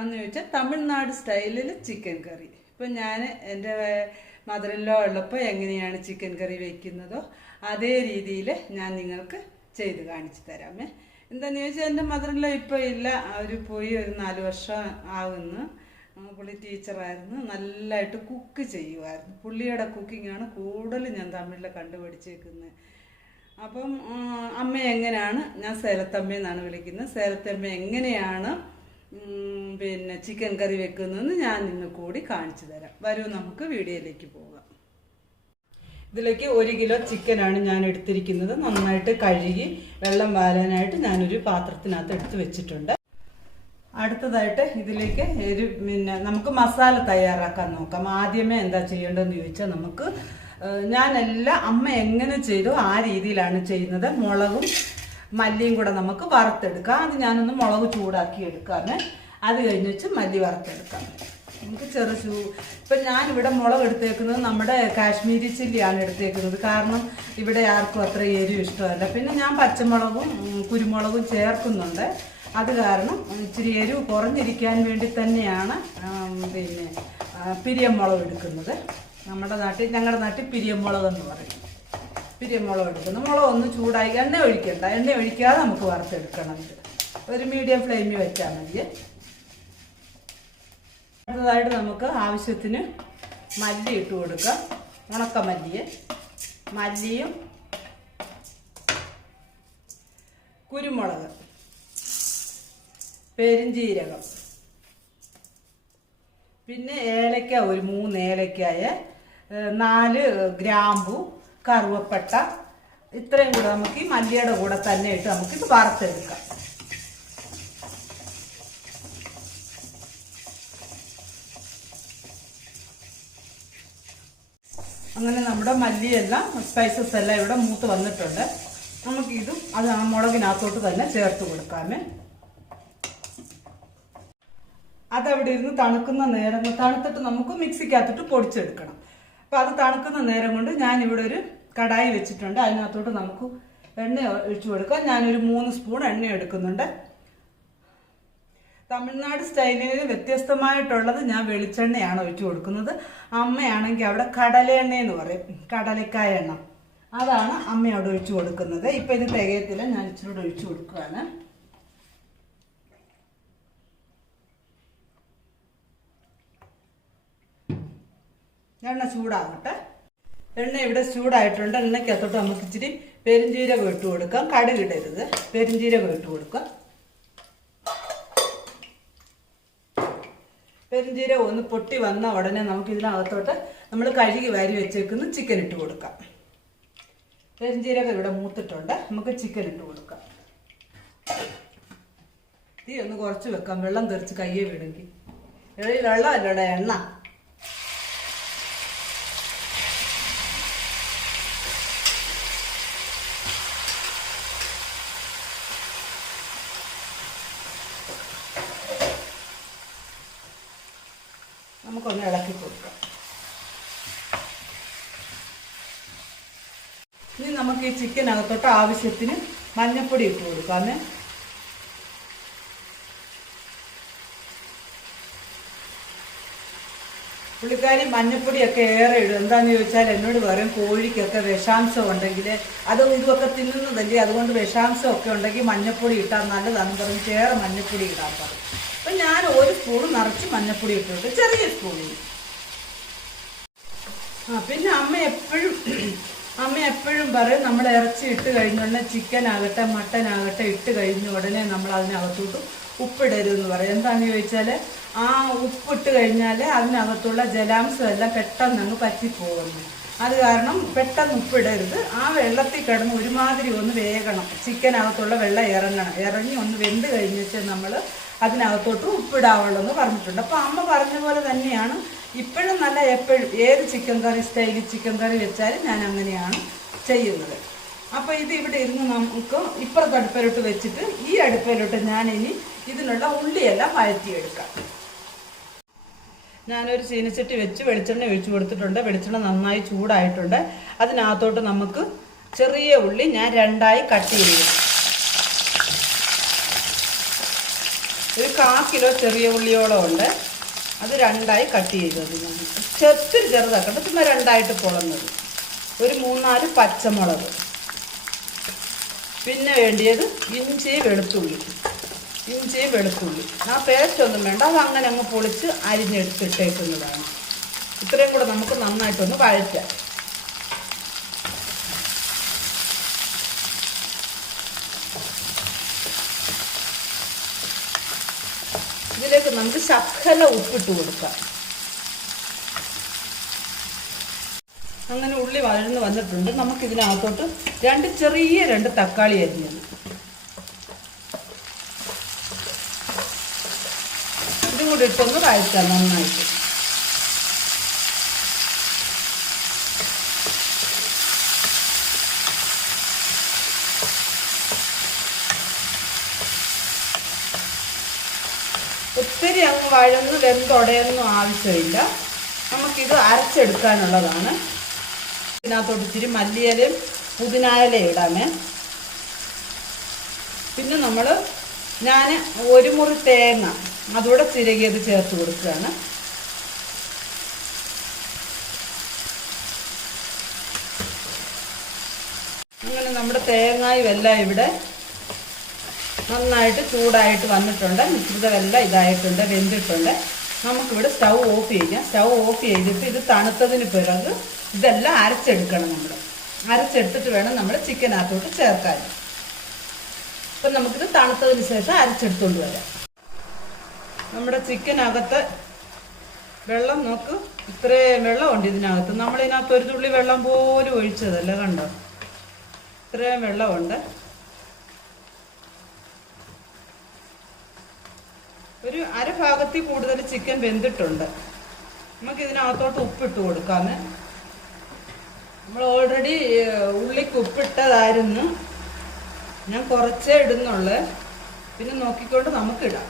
എങ്ങനെയാണെന്ന് ചോദിച്ചാൽ തമിഴ്നാട് സ്റ്റൈലിൽ ചിക്കൻ കറി. ഇപ്പം ഞാൻ എന്റെ മദറിലോ ഉള്ളപ്പോൾ എങ്ങനെയാണ് ചിക്കൻ കറി വയ്ക്കുന്നതോ അതേ രീതിയിൽ ഞാൻ നിങ്ങൾക്ക് ചെയ്ത് കാണിച്ചു തരാമേ. എന്താണെന്ന് ചോദിച്ചാൽ എന്റെ മദറിലോ ഇപ്പോൾ ഇല്ല. അവർ പോയി ഒരു നാല് വർഷം ആവുന്നു. പുള്ളി ടീച്ചറായിരുന്നു. നല്ലതായിട്ട് കുക്ക് ചെയ്യുമായിരുന്നു പുള്ളിയുടെ കുക്കിങ്ങാണ് കൂടുതൽ ഞാൻ തമിഴിൽ കണ്ടുപിടിച്ചേക്കുന്നത് അപ്പം അമ്മ എങ്ങനെയാണ് ഞാൻ സേലത്തമ്മ എന്നാണ് വിളിക്കുന്നത്. സേലത്തമ്മ എങ്ങനെയാണ് പിന്നെ ചിക്കൻ കറി വെക്കുന്നതെന്ന് ഞാൻ ഇന്ന് കൂടി കാണിച്ചു തരാം. വരൂ നമുക്ക് വീഡിയോയിലേക്ക് പോകാം. ഇതിലേക്ക് ഒരു കിലോ ചിക്കനാണ് ഞാൻ എടുത്തിരിക്കുന്നത്. നന്നായിട്ട് കഴുകി വെള്ളം വാലാനായിട്ട് ഞാനൊരു പാത്രത്തിനകത്ത് എടുത്തു വെച്ചിട്ടുണ്ട്. അടുത്തതായിട്ട് ഇതിലേക്ക് ഒരു പിന്നെ നമുക്ക് മസാല തയ്യാറാക്കാൻ നോക്കാം. ആദ്യമേ എന്താ ചെയ്യേണ്ടതെന്ന് ചോദിച്ചാൽ നമുക്ക് ഞാനെല്ലാം അമ്മ എങ്ങനെ ചെയ്തോ ആ രീതിയിലാണ് ചെയ്യുന്നത്. മുളകും മല്ലിയും കൂടെ നമുക്ക് വറുത്തെടുക്കാം. അത് ഞാനൊന്ന് മുളക് ചൂടാക്കി എടുക്കാമേ. അത് കഴിഞ്ഞ് വെച്ച് മല്ലി വറുത്തെടുക്കാം. നമുക്ക് ചെറു ചൂ ഇപ്പം ഞാനിവിടെ മുളക് എടുത്തേക്കുന്നത് നമ്മുടെ കാശ്മീരി ചില്ലിയാണ് എടുത്തേക്കുന്നത്. കാരണം ഇവിടെ ആർക്കും അത്ര എരിവ് ഇഷ്ടമല്ല. പിന്നെ ഞാൻ പച്ചമുളകും കുരുമുളകും ചേർക്കുന്നുണ്ട്. അത് കാരണം ഇച്ചിരി എരിവ് കുറഞ്ഞിരിക്കാൻ വേണ്ടി തന്നെയാണ് പിന്നെ പിരിയമുളക് എടുക്കുന്നത്. നമ്മുടെ നാട്ടിൽ ഞങ്ങളുടെ നാട്ടിൽ പിരിയമുളക് എന്ന് പറയും. പിരിയമുളക് എടുക്കുന്നു. മുളക് ഒന്ന് ചൂടായി എണ്ണ ഒഴിക്കണ്ട. എണ്ണ ഒഴിക്കാതെ നമുക്ക് വറുത്തെടുക്കണം. ഒരു മീഡിയം ഫ്ലെയിമിൽ വെച്ചാൽ മതിയേ. അടുത്തതായിട്ട് നമുക്ക് ആവശ്യത്തിന് മല്ലി ഇട്ട് കൊടുക്കാം. ഉണക്ക മല്ലിയെ. കുരുമുളക് പെരിഞ്ചീരകം പിന്നെ ഏലക്ക ഒരു മൂന്ന് ഏലക്കായ നാല് ഗ്രാമ്പു കറുവപ്പട്ട. ഇത്രയും കൂടെ നമുക്ക് ഈ മല്ലിയുടെ കൂടെ തന്നെ ഇട്ട് നമുക്കിത് വറുത്തെടുക്കാം. അങ്ങനെ നമ്മുടെ മല്ലിയെല്ലാം സ്പൈസസ് എല്ലാം ഇവിടെ മൂത്ത് വന്നിട്ടുണ്ട്. നമുക്ക് ഇതും അത് ആ മുളകിനകത്തോട്ട് തന്നെ ചേർത്ത് കൊടുക്കാമേ. അതവിടെ ഇരുന്ന് തണുക്കുന്ന നേരം തണുത്തിട്ട് നമുക്ക് മിക്സിക്കകത്തിട്ട് പൊടിച്ചെടുക്കണം. അപ്പം അത് തണുക്കുന്ന നേരം കൊണ്ട് ഞാൻ ഇവിടെ ഒരു കടായി വെച്ചിട്ടുണ്ട്. അതിനകത്തോട്ട് നമുക്ക് എണ്ണ ഒഴിച്ചു കൊടുക്കാം. ഞാനൊരു മൂന്ന് സ്പൂൺ എണ്ണ എടുക്കുന്നുണ്ട്. തമിഴ്നാട് സ്റ്റൈലിൽ വ്യത്യസ്തമായിട്ടുള്ളത് ഞാൻ വെളിച്ചെണ്ണയാണ് ഒഴിച്ചു കൊടുക്കുന്നത്. അമ്മയാണെങ്കിൽ അവിടെ കടലെണ്ണ എന്ന് പറയും. കടലക്കായ എണ്ണ. അതാണ് അമ്മ അവിടെ ഒഴിച്ചു കൊടുക്കുന്നത്. ഇപ്പം ഇത് തികയത്തില്ല. ഞാൻ ഇച്ചിരി കൂടെ ഒഴിച്ചു കൊടുക്കുകയാണ്. എണ്ണ ചൂടാകട്ടെ എണ്ണ ഇവിടെ ചൂടായിട്ടുണ്ട്. എണ്ണയ്ക്കകത്തോട്ട് നമുക്ക് ഇച്ചിരി പെരിഞ്ചീരകം ഇട്ട് കൊടുക്കാം. കടുകിടരുത് പെരിഞ്ചീരകം ഇട്ട് കൊടുക്കാം പെരിഞ്ചീരകം ഒന്ന് പൊട്ടി വന്ന ഉടനെ നമുക്ക് ഇതിനകത്തോട്ട് നമ്മൾ കഴുകി വാരി വെച്ചേക്കുന്ന ചിക്കൻ ഇട്ട് കൊടുക്കാം. പെരുംജീരകം ഇവിടെ മൂത്തിട്ടുണ്ട്. നമുക്ക് ചിക്കൻ ഇട്ട് കൊടുക്കാം. തീ ഒന്ന് കുറച്ച് വെക്കാം. വെള്ളം തെറിച്ച് കയ്യെ വിടുമെങ്കിൽ ഈ വെള്ളമല്ലടെ എണ്ണ. നമുക്കൊന്ന് ഇളക്കി കൊടുക്കാം. ഇനി നമുക്ക് ഈ ചിക്കനകത്തോട്ട് ആവശ്യത്തിന് മഞ്ഞപ്പൊടി ഇട്ട് കൊടുക്കാം പുള്ളിക്കാരി മഞ്ഞപ്പൊടിയൊക്കെ ഏറെ ഇടും. എന്താണെന്ന് ചോദിച്ചാൽ എന്നോട് പറയും കോഴിക്കൊക്കെ വിഷാംശം ഉണ്ടെങ്കിൽ അതും ഇതുമൊക്കെ തിന്നുന്നതല്ലേ? അതുകൊണ്ട് വിഷാംശമൊക്കെ ഉണ്ടെങ്കിൽ മഞ്ഞപ്പൊടി ഇട്ടാൽ നല്ലതാണെന്ന് പറഞ്ഞ് ഏറെ മഞ്ഞപ്പൊടി ഇടാൻ പറയും. അപ്പം ഞാൻ ഒരു സ്പൂൺ നിറച്ച് മഞ്ഞപ്പൊടി ഇട്ടിട്ടുണ്ട് ചെറിയ സ്പൂണിൽ ആ പിന്നെ അമ്മ എപ്പോഴും അമ്മ എപ്പോഴും പറയും നമ്മൾ ഇറച്ചി ഇട്ട് കഴിഞ്ഞ ഉടനെ ചിക്കൻ ആകട്ടെ മട്ടൻ ആകട്ടെ ഇട്ട് കഴിഞ്ഞ ഉടനെ നമ്മൾ അതിനകത്തോട്ട് ഉപ്പിടരുതെന്ന് പറയും. എന്താണെന്ന് ചോദിച്ചാൽ ആ ഉപ്പിട്ട് കഴിഞ്ഞാൽ അതിനകത്തുള്ള ജലാംശം എല്ലാം പെട്ടെന്ന് അങ്ങ് പറ്റിപ്പോകുന്നു. അത് കാരണം പെട്ടെന്ന് ഉപ്പിടരുത്. ആ വെള്ളത്തിൽ കിടന്ന് ഒരുമാതിരി ഒന്ന് വേകണം. ചിക്കനകത്തുള്ള വെള്ളം ഇറങ്ങണം. ഇറങ്ങി ഒന്ന് വെന്ത് കഴിഞ്ഞിട്ട് നമ്മൾ അതിനകത്തോട്ട് ഉപ്പിടാവുള്ളൂ എന്ന് പറഞ്ഞിട്ടുണ്ട്. അപ്പോൾ അമ്മ പറഞ്ഞ പോലെ തന്നെയാണ് ഇപ്പോഴും നല്ല എപ്പോഴും ഏത് ചിക്കൻ കറി സ്റ്റൈലിൽ ചിക്കൻ കറി വെച്ചാലും ഞാൻ അങ്ങനെയാണ് ചെയ്യുന്നത്. അപ്പോൾ ഇത് ഇവിടെ ഇരുന്ന് നമുക്ക് ഇപ്പുറത്ത് അടുപ്പിലോട്ട് വെച്ചിട്ട് ഈ അടുപ്പിലോട്ട് ഞാൻ ഇനി ഇതിനുള്ള ഉള്ളിയെല്ലാം വഴറ്റിയെടുക്കാം. ഞാനൊരു ചീനച്ചട്ടി വെച്ച് വെളിച്ചെണ്ണ ഒഴിച്ചു കൊടുത്തിട്ടുണ്ട്. വെളിച്ചെണ്ണ നന്നായി ചൂടായിട്ടുണ്ട്. അതിനകത്തോട്ട് നമുക്ക് ചെറിയ ഉള്ളി ഞാൻ രണ്ടായി കട്ട് ചെയ്ത്. കാ കിലോ ചെറിയ ഉള്ളിയോളം ഉണ്ട്. അത് രണ്ടായി കട്ട് ചെയ്തത് ഞാൻ ചെത്തിരി ചുമ്മാ രണ്ടായിട്ട് പൊളന്നത് ഒരു മൂന്നാൽ പച്ചമുളക്. പിന്നെ വേണ്ടിയത് ഇഞ്ചി വെളുത്തുള്ളി. ഇഞ്ചി വെളുത്തുള്ളി. ആ പേസ്റ്റ് ഒന്നും വേണ്ട. അത് അങ്ങനെ അങ്ങ് പൊളിച്ച് അരിഞ്ഞെടുത്തിട്ടേക്കുന്നതാണ് ഇത്രയും കൂടെ നമുക്ക് നന്നായിട്ടൊന്ന് വഴറ്റാം ഇതിലേക്ക് നമുക്ക് ശക്കല ഉപ്പിട്ട് കൊടുക്കാം. അങ്ങനെ ഉള്ളി വഴന്ന് വന്നിട്ടുണ്ട്. നമുക്ക് ഇതിനകത്തോട്ട് രണ്ട് ചെറിയ രണ്ട് തക്കാളി അരിഞ്ഞത്. ഇതും കൂടി ഇട്ടൊന്ന് വഴറ്റാം നന്നായിട്ട്. ഒത്തിരി അങ്ങ് വഴന്ന് വെന്തുടയൊന്നും ആവശ്യമില്ല. നമുക്കിത് അരച്ചെടുക്കാനുള്ളതാണ്. ഇതിനകത്തോട്ട് ഇത്തിരി മല്ലിയിലയും പുതിനായല ഇടാമേ. പിന്നെ നമ്മൾ ഞാൻ ഒരു മുറി തേങ്ങ അതുകൂടെ തിരകിയത് ചേർത്ത് കൊടുക്കുകയാണ്. അങ്ങനെ നമ്മുടെ തേങ്ങായും എല്ലാം ഇവിടെ നന്നായിട്ട് ചൂടായിട്ട് വന്നിട്ടുണ്ട്. മിശ്രിതമെല്ലാം ഇതായിട്ടുണ്ട് വെന്തിട്ടുണ്ട്. നമുക്കിവിടെ സ്റ്റൗ ഓഫ് ചെയ്യാം. സ്റ്റൗ ഓഫ് ചെയ്തിട്ട് ഇത് തണുത്തതിന് പിറക് ഇതെല്ലാം അരച്ചെടുക്കണം നമ്മൾ അരച്ചെടുത്തിട്ട് വേണം നമ്മൾ ചിക്കനകത്തോട്ട് ചേർക്കാൻ. അപ്പം നമുക്കിത് തണുത്തതിന് ശേഷം അരച്ചെടുത്തുകൊണ്ട് വരാം. നമ്മുടെ ചിക്കനകത്ത് വെള്ളം നോക്ക്. ഇത്രയും വെള്ളമുണ്ട് ഇതിനകത്ത്. നമ്മളിതിനകത്ത് ഒരു തുള്ളി വെള്ളം പോലും ഒഴിച്ചതല്ല കണ്ടോ? ഇത്രയും വെള്ളമുണ്ട്. ഒരു അരഭാഗത്തിൽ കൂടുതൽ ചിക്കൻ വെന്തിട്ടുണ്ട്. നമുക്ക് ഇതിനകത്തോട്ട് ഉപ്പിട്ട് കൊടുക്കാന്ന്. നമ്മൾ ഓൾറെഡി ഉള്ളിക്ക് ഉപ്പിട്ടതായിരുന്നു. ഞാൻ കുറച്ചേ ഇടുന്നുള്ളു. പിന്നെ നോക്കിക്കൊണ്ട് നമുക്കിടാം.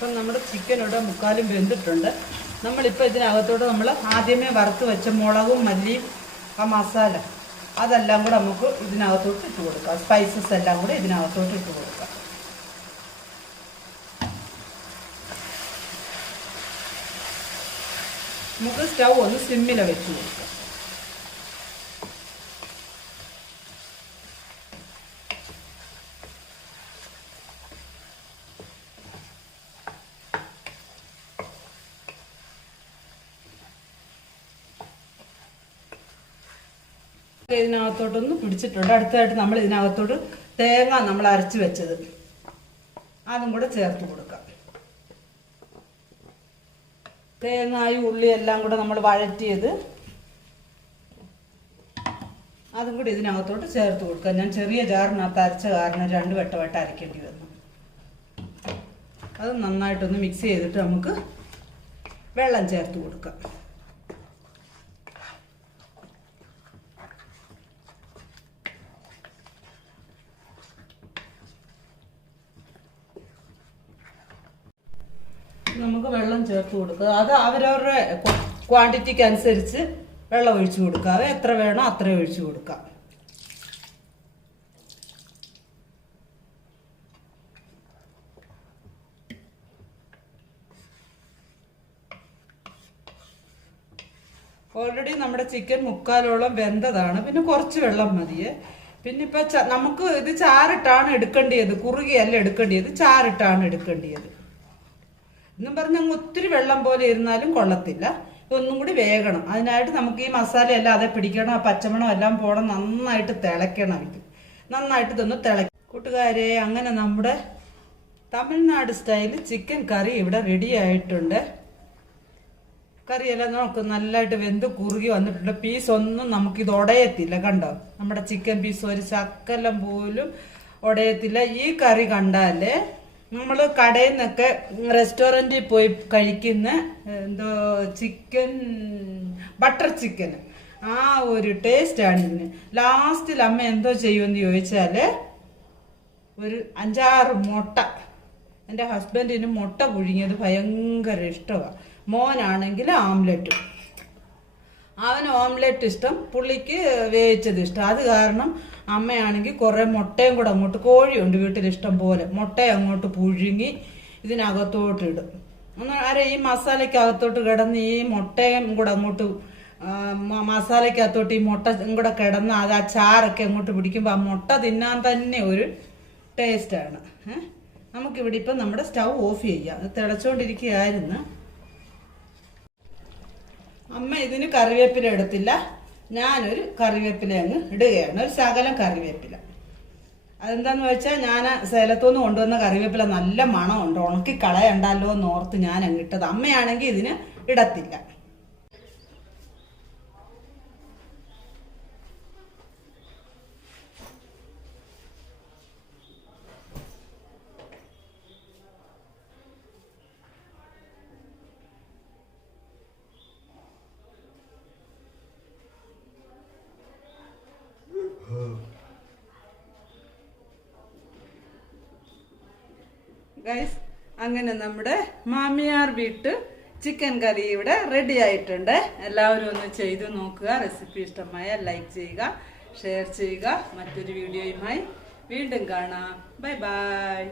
ഇപ്പം നമ്മുടെ ചിക്കൻ ഇവിടെ മുക്കാലും വെന്തിട്ടുണ്ട്. നമ്മളിപ്പോൾ ഇതിനകത്തോട്ട് നമ്മൾ ആദ്യമേ വറുത്ത് വെച്ച മുളകും മല്ലിയും ആ മസാല അതെല്ലാം കൂടെ നമുക്ക് ഇതിനകത്തോട്ട് ഇട്ട് കൊടുക്കാം. സ്പൈസസ് എല്ലാം കൂടെ ഇതിനകത്തോട്ട് ഇട്ട് കൊടുക്കാം. നമുക്ക് സ്റ്റൗ ഒന്ന് സിമ്മിൽ വെച്ച് കൊടുക്കാം. ഇതിനകത്തോട്ടൊന്ന് പിടിച്ചിട്ടുണ്ട്. അടുത്തതായിട്ട് നമ്മൾ ഇതിനകത്തോട്ട് തേങ്ങ നമ്മൾ അരച്ച് വെച്ചത്. അതും കൂടെ ചേർത്ത് കൊടുക്കാം. തേങ്ങായും ഉള്ളി എല്ലാം കൂടെ നമ്മൾ വഴറ്റിയത് അതും കൂടി ഇതിനകത്തോട്ട് ചേർത്ത് കൊടുക്കാം. ഞാൻ ചെറിയ ജാറിനകത്ത് അരച്ച കാരണം രണ്ട് വട്ടമായിട്ട് അരക്കേണ്ടി വന്നു. അത് നന്നായിട്ടൊന്ന് മിക്സ് ചെയ്തിട്ട് നമുക്ക് വെള്ളം ചേർത്ത് കൊടുക്കാം നമുക്ക് വെള്ളം ചേർത്ത് കൊടുക്കുക. അത് അവരവരുടെ ക്വാണ്ടിറ്റിക്ക് അനുസരിച്ച് വെള്ളം ഒഴിച്ചു കൊടുക്കുക. എത്ര വേണോ അത്രയും ഒഴിച്ചു കൊടുക്കുക. ഓൾറെഡി നമ്മുടെ ചിക്കൻ മുക്കാലോളം വെന്തതാണ്. പിന്നെ കുറച്ച് വെള്ളം മതിയേ പിന്നെ ഇപ്പൊ നമുക്ക് ഇത് ചാറിട്ടാണ് എടുക്കേണ്ടത് കുറുകിയല്ല എടുക്കേണ്ടത് ചാറിട്ടാണ് എടുക്കേണ്ടത് എന്നും പറഞ്ഞ് അങ്ങ് ഒത്തിരി വെള്ളം പോലെ ഇരുന്നാലും കൊള്ളത്തില്ല. ഇതൊന്നും കൂടി വേകണം അതിനായിട്ട് നമുക്ക് ഈ മസാല എല്ലാം അതെ പിടിക്കണം ആ പച്ചമണം എല്ലാം പോകണം നന്നായിട്ട് തിളയ്ക്കണം ഇത് നന്നായിട്ട് ഇതൊന്ന് തിളക്കും കൂട്ടുകാരെ അങ്ങനെ നമ്മുടെ തമിഴ്നാട് സ്റ്റൈൽ ചിക്കൻ കറി ഇവിടെ റെഡി ആയിട്ടുണ്ട്. കറിയെല്ലാം നമുക്ക് നല്ലതായിട്ട് വെന്ത് കുറുകി വന്നിട്ടുണ്ട്. പീസ് ഒന്നും നമുക്കിത് ഉടയത്തില്ല കണ്ടോ? നമ്മുടെ ചിക്കൻ പീസ് ഒരു ശക്കലം പോലും ഉടയത്തില്ല ഈ കറി കണ്ടാലേ നമ്മൾ കടയിൽ നിന്നൊക്കെ റെസ്റ്റോറന്റിൽ പോയി കഴിക്കുന്ന എന്തോ ചിക്കൻ ബട്ടർ ചിക്കൻ. ആ ഒരു ടേസ്റ്റാണ് ഇതിന്. ലാസ്റ്റിൽ അമ്മ എന്തോ ചെയ്യുമെന്ന് ചോദിച്ചാൽ ഒരു അഞ്ചാറ് മുട്ട. എന്റെ ഹസ്ബൻഡിന് മുട്ട പുഴുങ്ങിയത് ഭയങ്കര ഇഷ്ടമാണ് മോനാണെങ്കിൽ ആംലെറ്റ്. അവന് ഓംലെറ്റ് ഇഷ്ടം പുള്ളിക്ക് വേവിച്ചത് ഇഷ്ടം. അത് കാരണം അമ്മയാണെങ്കിൽ കുറേ മുട്ടയും കൂടെ അങ്ങോട്ട് കോഴിയുണ്ട് വീട്ടിൽ ഇഷ്ടം പോലെ മുട്ട അങ്ങോട്ട് പുഴുങ്ങി ഇതിനകത്തോട്ട് ഇടും. ഒന്ന് അരെ ഈ മസാലയ്ക്കകത്തോട്ട് കിടന്ന് ഈ മുട്ടയും കൂടെ അങ്ങോട്ട് മസാലയ്ക്കകത്തോട്ട് ഈ മുട്ട കൂടെ കിടന്ന് അത് ആ ചാറൊക്കെ അങ്ങോട്ട് പിടിക്കുമ്പോൾ ആ മുട്ട തിന്നാൻ തന്നെ ഒരു ടേസ്റ്റാണ് നമുക്കിവിടെ ഇപ്പം നമ്മുടെ സ്റ്റൗ ഓഫ് ചെയ്യാം. അത് തിളച്ചുകൊണ്ടിരിക്കുകയായിരുന്നു അമ്മ ഇതിന് കറിവേപ്പില എടുത്തില്ല. ഞാനൊരു കറിവേപ്പില അങ്ങ് ഇടുകയാണ്. ഒരു ശകലം കറിവേപ്പില. അതെന്താന്ന് വെച്ചാൽ ഞാൻ സേലത്തുനിന്ന് കൊണ്ടുവന്ന കറിവേപ്പില നല്ല മണമുണ്ട്. ഉണക്കി കളയണ്ടല്ലോ എന്ന് ഓർത്ത് ഞാൻ അങ്ങിട്ടത് അമ്മയാണെങ്കിൽ ഇതിന് ഇടത്തില്ല. ഗൈസ് അങ്ങനെ നമ്മുടെ മാമിയാർ വീട്ട് ചിക്കൻ കറി ഇവിടെ റെഡി ആയിട്ടുണ്ട്. എല്ലാവരും ഒന്ന് ചെയ്തു നോക്കുക. റെസിപ്പി ഇഷ്ടമായ ലൈക്ക് ചെയ്യുക ഷെയർ ചെയ്യുക. മറ്റൊരു വീഡിയോയുമായി വീണ്ടും കാണാം. Bye bye